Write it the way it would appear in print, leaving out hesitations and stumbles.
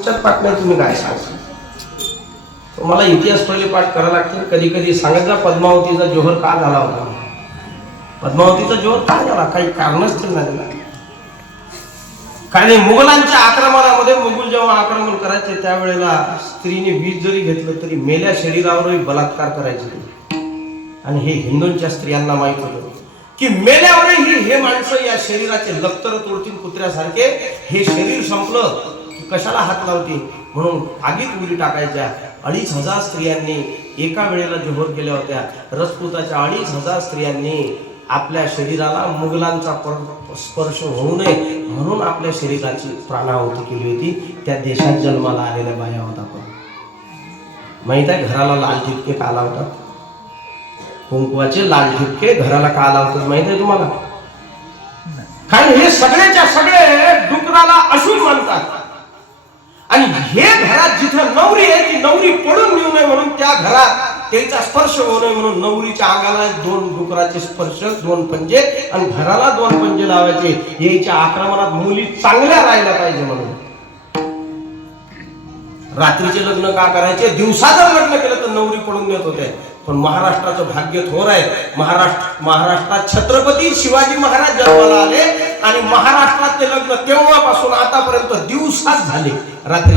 तुमच्यात पाठ नाही, तुम्ही काय सांगता? तुम्हाला इतिहास पहिले पाठ करायला लागतील. कधी कधी सांगत जा पद्मावतीचा जोहर का झाला होता. पद्मावतीचा जोहर का झाला, काही कारणच नाही. कारण मुघलांच्या आक्रमणामध्ये मुघल जेव्हा आक्रमण करायचे त्यावेळेला स्त्रीने वीज जरी घेतलं तरी मेल्या शरीरावरही बलात्कार करायचे. आणि हे हिंदूंच्या स्त्रियांना माहित होतं की मेल्यावरही हे माणसं या शरीराचे लक्तर तोडतील कुत्र्यासारखे. हे शरीर संपलं की कशाला हात लावते म्हणून आगीत उडी टाकायच्या. 2500 स्त्रियांनी एका वेळेला जोहर केल्या होत्या. रजपुताच्या 2500 स्त्रियांनी आपल्या शरीराला मुघलांचा स्पर्श होऊ नये म्हणून आपल्या शरीराची प्राणाहुती केली होती. त्या देशात जन्माला आलेल्या बाया होता. पण माहित आहे घराला लाल ठिपके का लावतात? कुंकवाचे लाल ठिपके घराला का लावतात माहित आहे तुम्हाला? कारण हे सगळेच्या सगळे डुकराला अशुभ म्हणतात. आणि हे घरात जिथं नवरी आहे ती नवरी पडून नेऊ नये म्हणून त्या घरात त्याचा स्पर्श होऊ नये म्हणून नवरीच्या अंगाला 2 डुकराचे स्पर्श, 2 पंजे, आणि घराला 2 पंजे लावायचे. याच्या आक्रमणात मुली चांगल्या राहिल्या पाहिजे म्हणून. रात्रीचे लग्न का करायचे? दिवसा जर लग्न केलं तर नवरी पडून देत होते. पण महाराष्ट्राचं भाग्य थोर आहे. महाराष्ट्रात छत्रपती शिवाजी महाराज जन्माला आले आणि महाराष्ट्रात ते लग्न तेव्हापासून आतापर्यंत दिवसाच झाले, रात्री